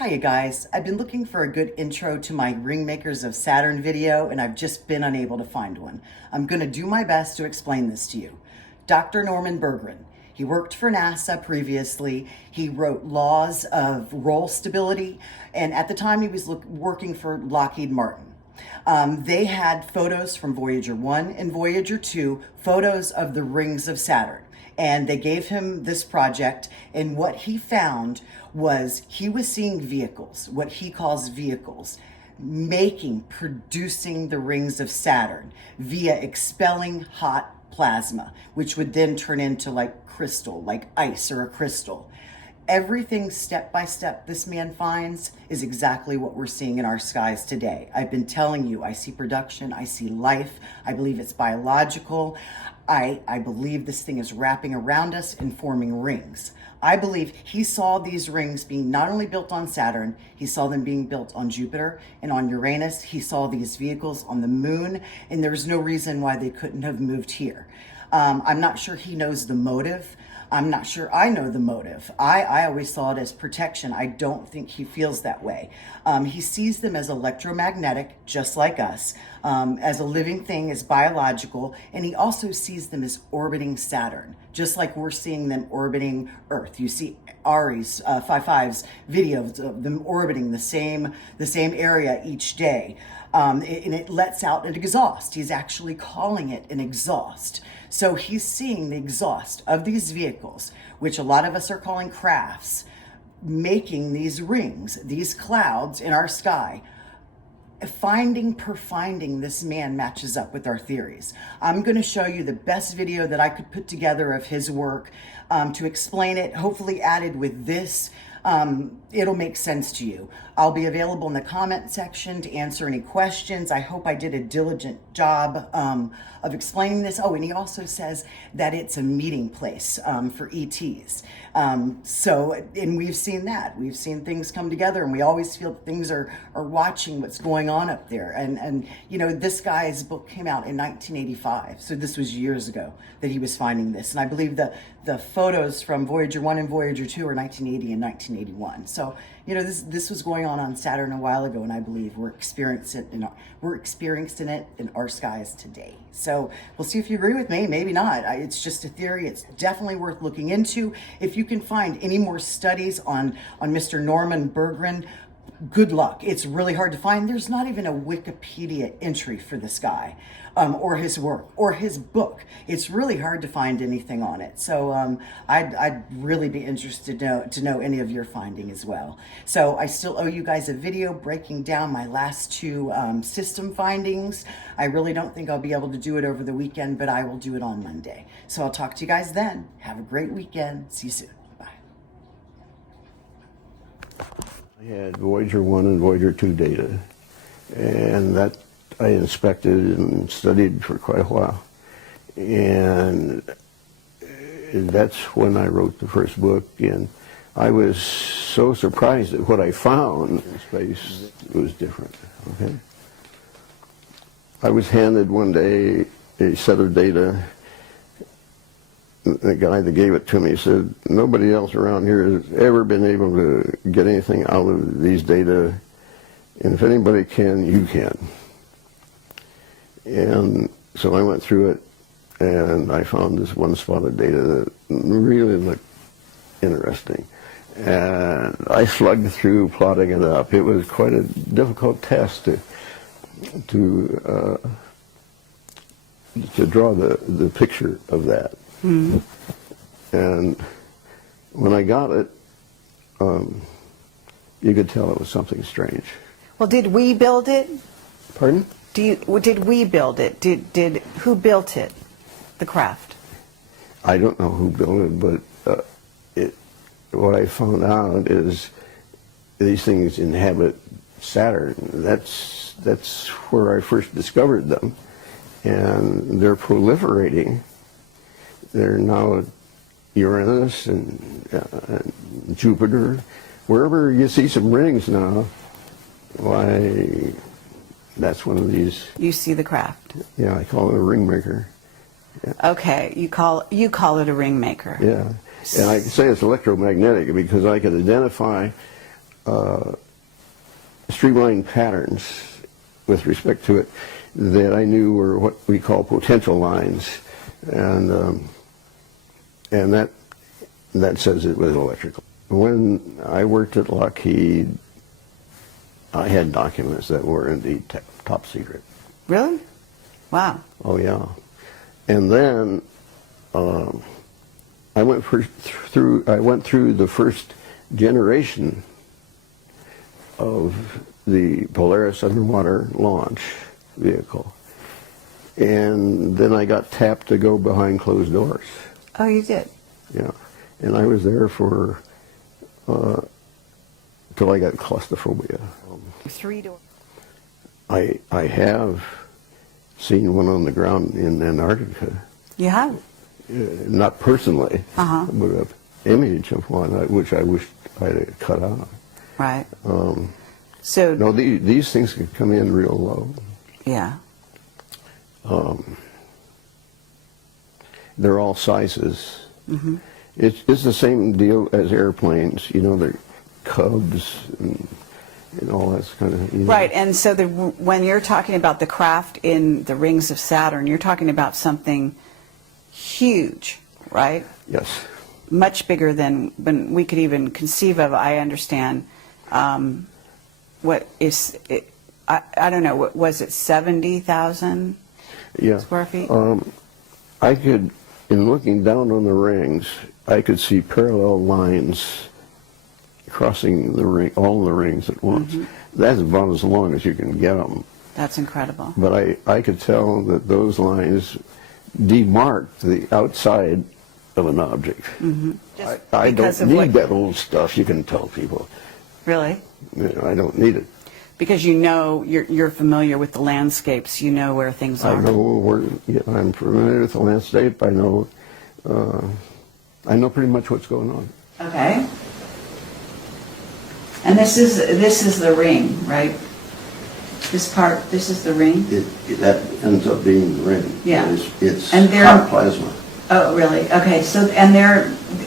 Hi you guys, I've been looking for a good intro to my RingMakers of Saturn video and I've just been unable to find one. I'm going to do my best to explain this to you. Dr. Norman Bergrun. He worked for NASA previously. He wrote laws of roll stability, and at the time he was working for Lockheed Martin. They had photos from Voyager 1 and Voyager 2, photos of the rings of Saturn. And they gave him this project, and what he found was he was seeing vehicles, what he calls vehicles, producing the rings of Saturn via expelling hot plasma, which would then turn into like crystal, like ice or a crystal. Everything step by step this man finds is exactly what we're seeing in our skies today. I've been telling you, I see production, I see life, I believe it's biological. I believe this thing is wrapping around us and forming rings. I believe he saw these rings being not only built on Saturn, he saw them being built on Jupiter and on Uranus. He saw these vehicles on the moon, and there's no reason why they couldn't have moved here. I'm not sure he knows the motive. I'm not sure I know the motive. I always saw it as protection. I don't think he feels that way. He sees them as electromagnetic, just like us, as a living thing, as biological, and he also sees them as orbiting Saturn, just like we're seeing them orbiting Earth. You see Ari's 5.5's videos of them orbiting the same area each day. And it lets out an exhaust. He's actually calling it an exhaust. So he's seeing the exhaust of these vehicles, which a lot of us are calling crafts, making these rings, these clouds in our sky. Finding per finding, this man matches up with our theories. I'm going to show you the best video that I could put together of his work to explain it, hopefully added with this. It'll make sense to you. I'll be available in the comment section to answer any questions. I hope I did a diligent job of explaining this. Oh, and he also says that it's a meeting place for ETs. And we've seen that. We've seen things come together, and we always feel that things are watching what's going on up there. And you know, this guy's book came out in 1985, so this was years ago that he was finding this. And I believe the photos from Voyager 1 and Voyager 2 are 1980 and 1981. So, you know, this was going on Saturn a while ago, and I believe we're experiencing it in our skies today. So we'll see if you agree with me, maybe not. It's just a theory. It's definitely worth looking into. If you can find any more studies on Mr. Norman Bergrun, good luck. It's really hard to find. There's not even a Wikipedia entry for this guy, or his work, or his book. It's really hard to find anything on it. So I'd really be interested to know any of your finding as well. So I still owe you guys a video breaking down my last two system findings. I really don't think I'll be able to do it over the weekend, but I will do it on Monday. So I'll talk to you guys then. Have a great weekend. See you soon. Bye. I had Voyager 1 and Voyager 2 data, and that I inspected and studied for quite a while. And that's when I wrote the first book, and I was so surprised at what I found in space. It was different, okay? I was handed one day a set of data. The guy that gave it to me said, nobody else around here has ever been able to get anything out of these data, and if anybody can, you can. And so I went through it, and I found this one spot of data that really looked interesting. And I slugged through plotting it up. It was quite a difficult task to draw the picture of that. Mm-hmm. And when I got it, you could tell it was something strange. Well, did we build it? Pardon? Did we build it? Who built it? The craft? I don't know who built it, but what I found out is these things inhabit Saturn. That's where I first discovered them, and they're proliferating. They're now at Uranus and Jupiter. Wherever you see some rings now, why, that's one of these. You see the craft. Yeah, I call it a ring maker. Yeah. Okay, you call it a ring maker. Yeah, and I say it's electromagnetic because I could identify streamline patterns with respect to it that I knew were what we call potential lines, and that says it was electrical. When I worked at Lockheed, I had documents that were indeed top secret. Really? Wow. Oh yeah, and then I went through the first generation of the Polaris underwater launch vehicle, and then I got tapped to go behind closed doors. Oh, you did? Yeah, and I was there for till I got claustrophobia. 3 doors. I have seen one on the ground in Antarctica. You have? Not personally, Uh-huh. but an image of one, which I wished I'd cut out. Right. So, No, these things can come in real low. yeah. They're all sizes. Mm-hmm. It's the same deal as airplanes. You know, they're Cubs and all that kind of. You know. Right, and so when you're talking about the craft in the rings of Saturn, you're talking about something huge, right? Yes. Much bigger than we could even conceive of, I understand. What is it? I don't know, what was it, 70,000 square feet? I could, in looking down on the rings, I could see parallel lines crossing the ring, all the rings at once. Mm-hmm. That's about as long as you can get them. That's incredible. But I could tell that those lines demarked the outside of an object. Mm-hmm. I don't need that old stuff, you can tell people. Really? I don't need it. Because you know, you're familiar with the landscapes, you know where things are. I know where, I'm familiar with the landscape, I know pretty much what's going on. Okay. And this is the ring, right? This part, this is the ring? That ends up being the ring. Yeah. It's And they're- hot plasma. Oh, really? Okay, so, and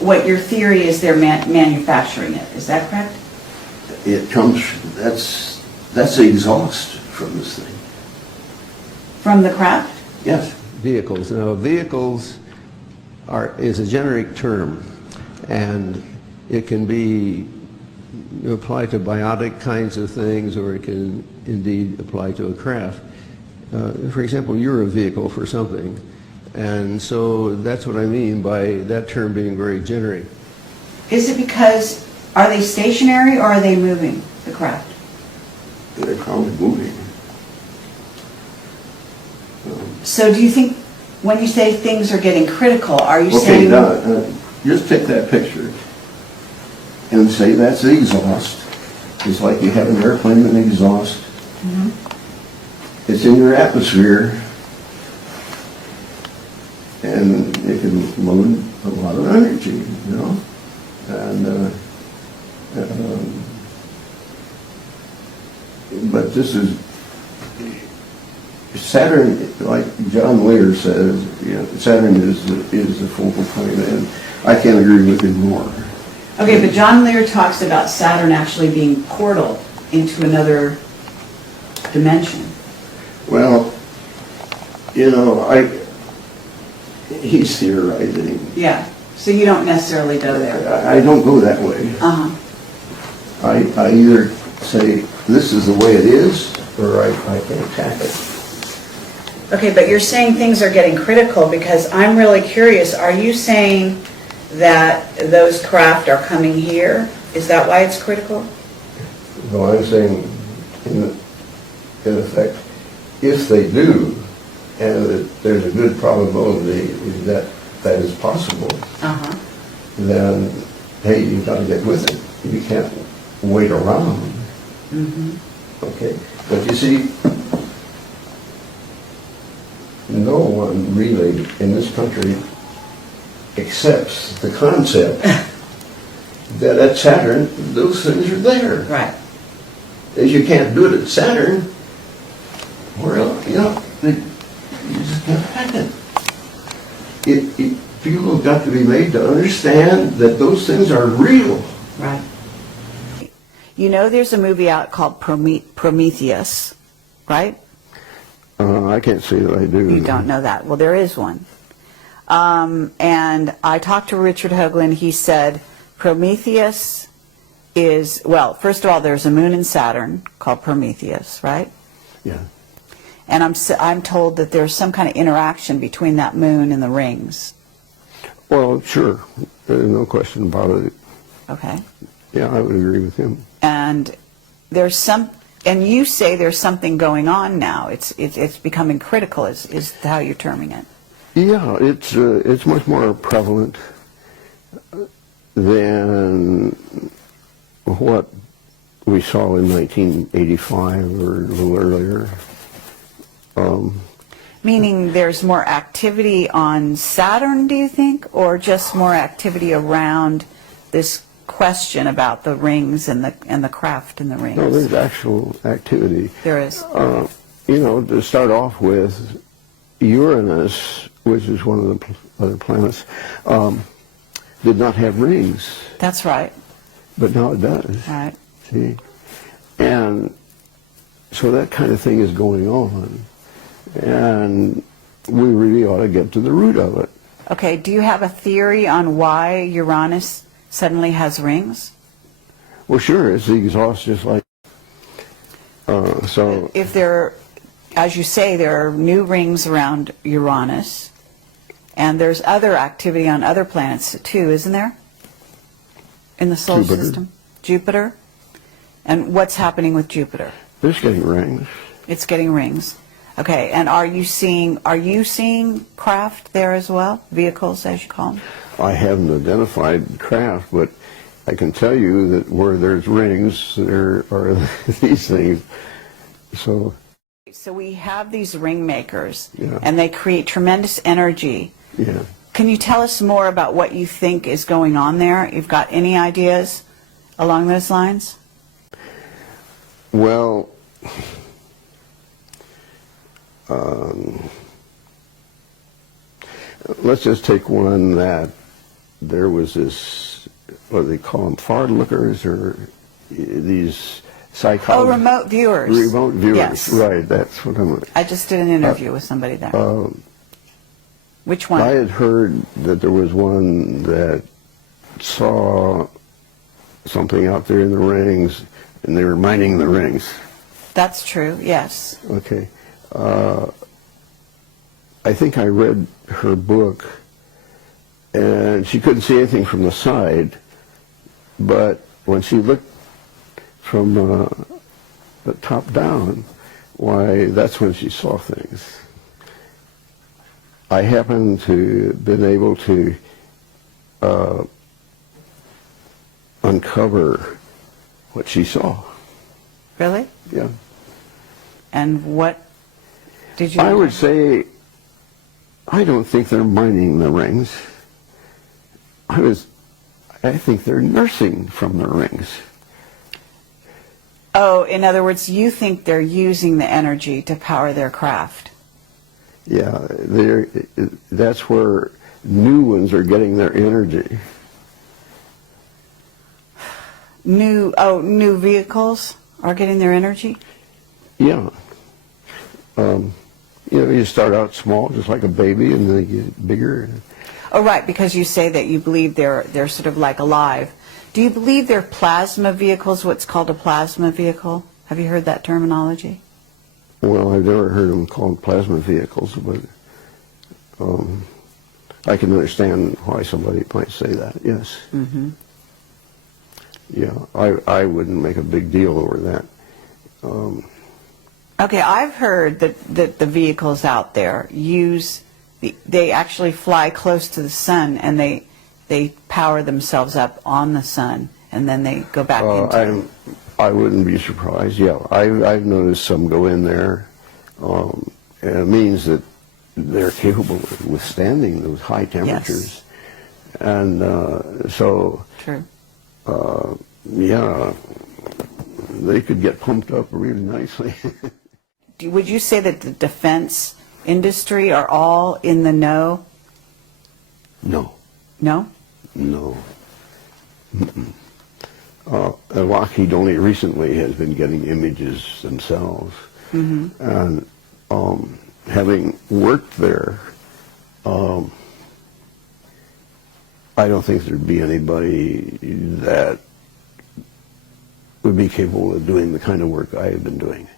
what your theory is they're manufacturing it, is that correct? It comes, that's the exhaust from this thing. From the craft? Yes. Vehicles. Now, vehicles is a generic term, and it can be applied to biotic kinds of things, or it can indeed apply to a craft. For example, you're a vehicle for something, and so that's what I mean by that term being very generic. Is it because, are they stationary or are they moving, the craft? They're probably moving. So do you think, when you say things are getting critical, are you Okay, saying... now, just take that picture and say that's the exhaust. It's like you have an airplane with an exhaust. Mm-hmm. It's in your atmosphere, and it can load a lot of energy, you know. And but this is Saturn, like John Lear says, Saturn is the focal point, and I can't agree with him more. Okay, but John Lear talks about Saturn actually being portal into another dimension. Well, he's theorizing. Yeah, so you don't necessarily go there. I don't go that way. Uh-huh. I either say this is the way it is, or I can attack it. Okay, but you're saying things are getting critical because I'm really curious. Are you saying that those craft are coming here? Is that why it's critical? No, I'm saying, in effect, if they do, and there's a good probability that that is possible, Uh-huh. then, hey, you've got to get with it. You can't wait around. Mm-hmm. Okay? But you see, no one really in this country accepts the concept that at Saturn, those things are there. Right. If you can't do it at Saturn, well, you just can't hack it. People have got to be made to understand that those things are real. Right. You know there's a movie out called Prometheus, right? I can't say that I do. You don't know that. Well, there is one. And I talked to Richard Hoagland. He said Prometheus is, well, first of all, there's a moon in Saturn called Prometheus, right? Yeah. And I'm told that there's some kind of interaction between that moon and the rings. Well, sure. There's no question about it. Okay. Yeah, I would agree with him. And and you say there's something going on now. It's becoming critical, is how you're terming it. Yeah, it's much more prevalent than what we saw in 1985 or a little earlier. Meaning there's more activity on Saturn, do you think, or just more activity around this question about the rings and the craft in the rings? No, there's actual activity. There is. To start off with, Uranus, which is one of the other planets, did not have rings. That's right. But now it does. Right. See? And so that kind of thing is going on. And we really ought to get to the root of it. Okay, do you have a theory on why Uranus suddenly has rings? Well, sure, it's the exhaust just like... so... If there, as you say, there are new rings around Uranus, and there's other activity on other planets too, isn't there? In the solar Jupiter. system? Jupiter? And what's happening with Jupiter? It's getting rings. It's getting rings. Okay, and are you seeing craft there as well? Vehicles, as you call them? I haven't identified craft, but I can tell you that where there's rings, there are these things. So we have these ring makers, Yeah. and they create tremendous energy. yeah. Can you tell us more about what you think is going on there? You've got any ideas along those lines? Well, let's just take one that there was this, what do they call them, forward lookers, or these psychologists. Oh, remote viewers. Remote viewers, Yes. right, that's what I'm... I just did an interview with somebody there. Which one? I had heard that there was one that saw something out there in the rings, and they were mining the rings. That's true, yes. Okay. I think I read her book, and she couldn't see anything from the side, but when she looked from the top down, why, that's when she saw things. I happen to been able to uncover what she saw. Really? Yeah. And what did you... I would say, I don't think they're mining the rings. I think they're nursing from the rings. Oh, in other words, you think they're using the energy to power their craft. Yeah, that's where new ones are getting their energy. New vehicles are getting their energy? Yeah. You start out small, just like a baby, and then they get bigger. Oh, right, because you say that you believe they're sort of like alive. Do you believe they're plasma vehicles, what's called a plasma vehicle? Have you heard that terminology? Well, I've never heard them called plasma vehicles, but I can understand why somebody might say that, yes. Mm-hmm. Yeah, I wouldn't make a big deal over that. Okay, I've heard that the vehicles out there they actually fly close to the sun, and they power themselves up on the sun, and then they go back into I wouldn't be surprised. Yeah, I've noticed some go in there, and it means that they're capable of withstanding those high temperatures. Yes. And so, True. Yeah, they could get pumped up really nicely. Would you say that the defense industry are all in the know? No. No? No. Lockheed only recently has been getting images themselves. And having worked there, I don't think there'd be anybody that would be capable of doing the kind of work I have been doing.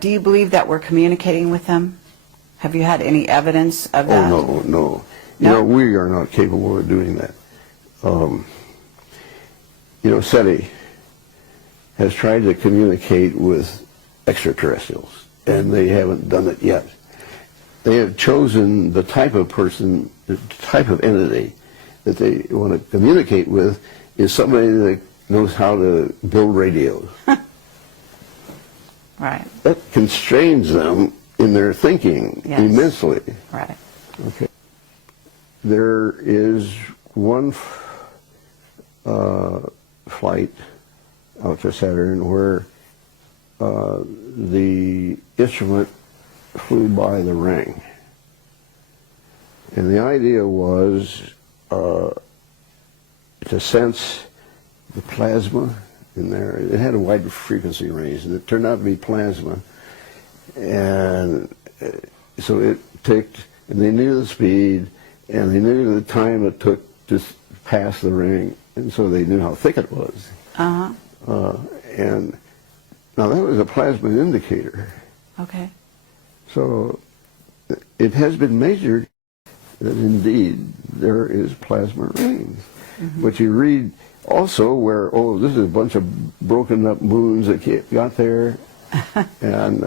Do you believe that we're communicating with them? Have you had any evidence of that? Oh, no. You know, we are not capable of doing that. You know, SETI has tried to communicate with extraterrestrials, and they haven't done it yet. They have chosen the type of person, the type of entity that they want to communicate with is somebody that knows how to build radios. Right. That constrains them in their thinking immensely. Right. Okay. There is one flight out to Saturn where the instrument flew by the ring. And the idea was to sense the plasma in there. It had a wide frequency range, and it turned out to be plasma. And so it ticked, and they knew the speed, and they knew the time it took to pass the ring, and so they knew how thick it was. And now that was a plasma indicator. Okay. So it has been measured that indeed there is plasma rings. But you read also where, oh, this is a bunch of broken up moons that got there, and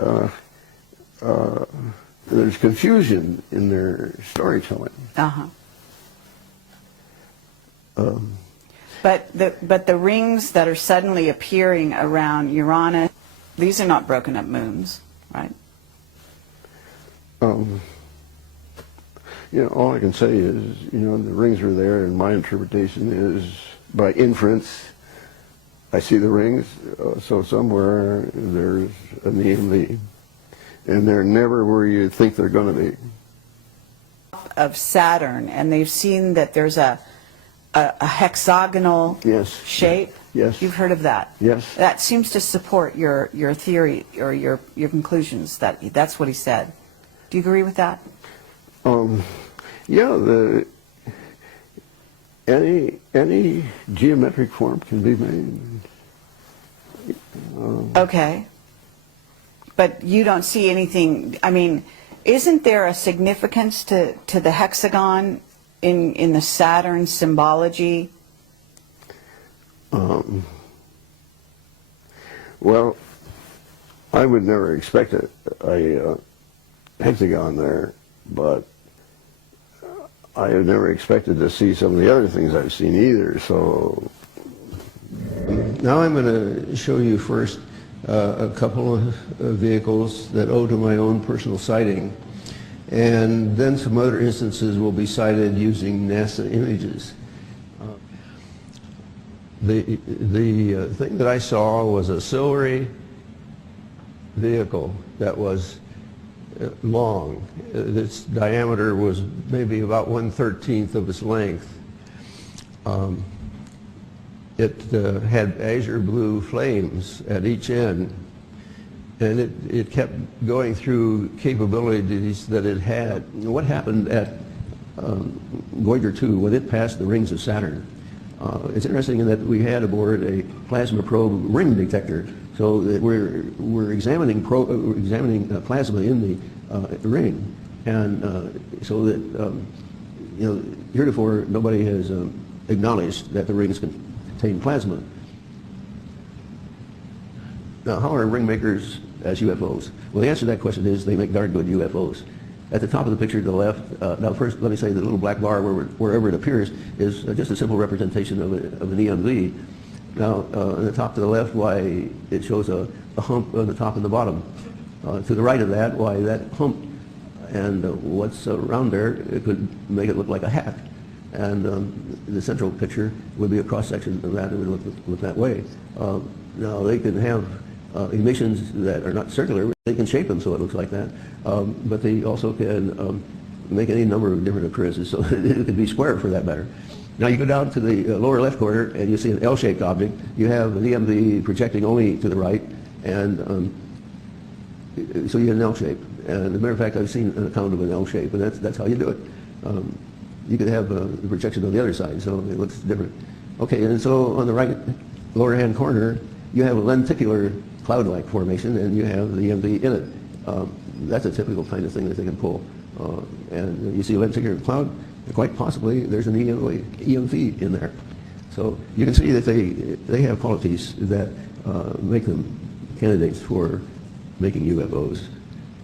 there's confusion in their storytelling. But the rings that are suddenly appearing around Uranus, these are not broken up moons, right? You know, all I can say is, you know, the rings are there, and my interpretation is, by inference, I see the rings, so somewhere there's an EMV, and they're never where you think they're going to be. Of Saturn, and they've seen that there's a hexagonal shape. Yes. You've heard of that? Yes. That seems to support your theory or your conclusions. That's what he said. Do you agree with that? Yeah. Any geometric form can be made. Okay. But you don't see anything. I mean, isn't there a significance to the hexagon in the Saturn symbology? Well, I would never expect a hexagon there, but I have never expected to see some of the other things I've seen either, so. Now I'm going to show you first a couple of vehicles that owe to my own personal sighting, and then some other instances will be cited using NASA images. The thing that I saw was a silvery vehicle that was long. Its diameter was maybe about 1/13 of its length. It had azure blue flames at each end, and it kept going through capabilities that it had. What happened at Voyager 2 when it passed the rings of Saturn? It's interesting in that we had aboard a plasma probe ring detector, so that we're examining plasma in the ring, and so that you know, heretofore nobody has acknowledged that the rings contain plasma. Now, how are RingMakers as UFOs? Well, the answer to that question is they make darn good UFOs. At the top of the picture to the left, now first let me say the little black bar wherever it appears is just a simple representation of an EMV. Now, on the top to the left, why it shows a hump on the top and the bottom. To the right of that, why that hump and what's around there, it could make it look like a hat. And the central picture would be a cross-section of that, and it would look that way. Now, they can have emissions that are not circular. They can shape them so it looks like that, but they also can make any number of different occurrences, so it could be square for that matter. Now you go down to the lower left corner and you see an L-shaped object. You have an EMV projecting only to the right, and so you get an L shape. And as a matter of fact, I've seen an account of an L shape, and that's how you do it. You could have the projection on the other side, so it looks different. Okay, and so on the right lower hand corner, you have a lenticular cloud-like formation, and you have the EMV in it. That's a typical kind of thing that they can pull. And you see a lenticular cloud, and quite possibly there's an EMV in there. So you can see that they have qualities that make them candidates for making UFOs.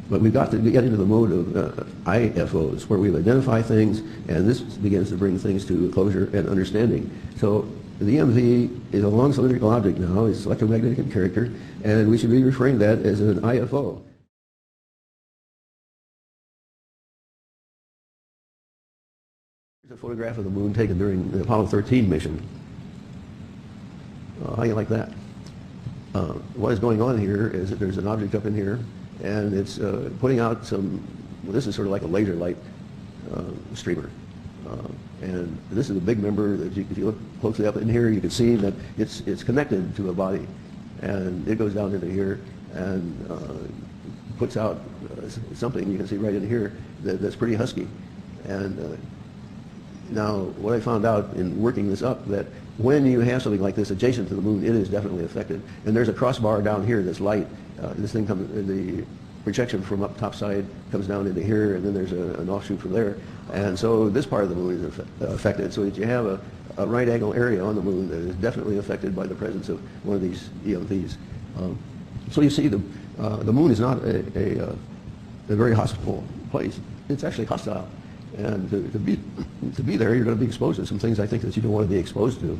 But we've got to get into the mode of IFOs, where we identify things, and this begins to bring things to closure and understanding. So the EMV is a long cylindrical object now. It's electromagnetic in character, and we should be referring to that as an IFO. Here's a photograph of the moon taken during the Apollo 13 mission. How do you like that? What is going on here is that there's an object up in here, and it's putting out some, well, this is sort of like a laser light streamer. And this is a big member that if you look closely up in here, you can see that it's connected to a body. And it goes down into here and puts out something you can see right in here that's pretty husky. And now what I found out in working this up, that when you have something like this adjacent to the moon, it is definitely affected. And there's a crossbar down here that's light. This thing comes, the projection from up top side comes down into here, and then there's an offshoot from there. And so this part of the moon is affected, so that you have a right angle area on the moon that is definitely affected by the presence of one of these EMVs. So you see the moon is not a very hospitable place. It's actually hostile. And to be there, you're going to be exposed to some things I think that you don't want to be exposed to.